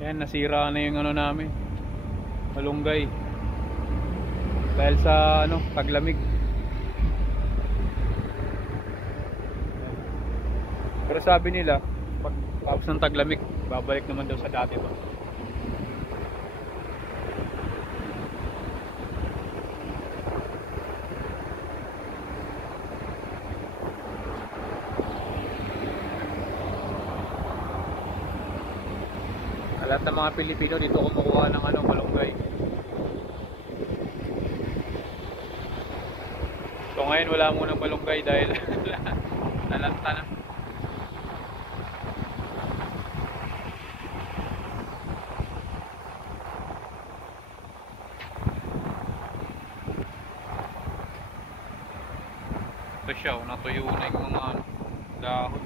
Ayan, nasira na yung ano namin, malunggay. Dahil sa ano, taglamig. Pero sabi nila, pag tapos ng taglamig, babalik naman daw sa dati to. Lahat ng mga Pilipino dito kumukuha ng ano, malunggay. So ngayon wala munang malunggay dahil nalanta na. Ito siya, natuyo na yung mga dahon.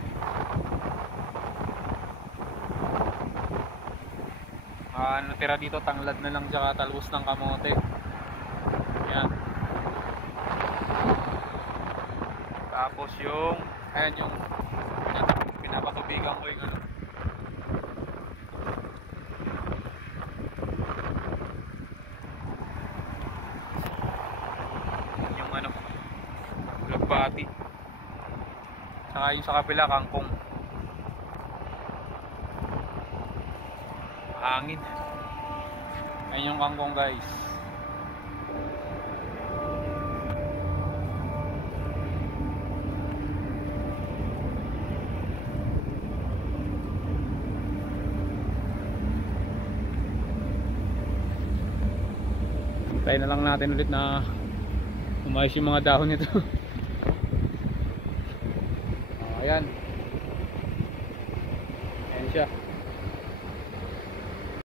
Natira dito tanglad na lang tsaka talbos ng kamote. Yan. Tapos yung ayan yung pinapatubigan ko yung ano, yung ano, lagbati. Saka yung sa kapila kangkong. Hangin. Ayan yung kangkong guys. Tayo na lang natin ulit na umayos yung mga dahon nito. Ayan.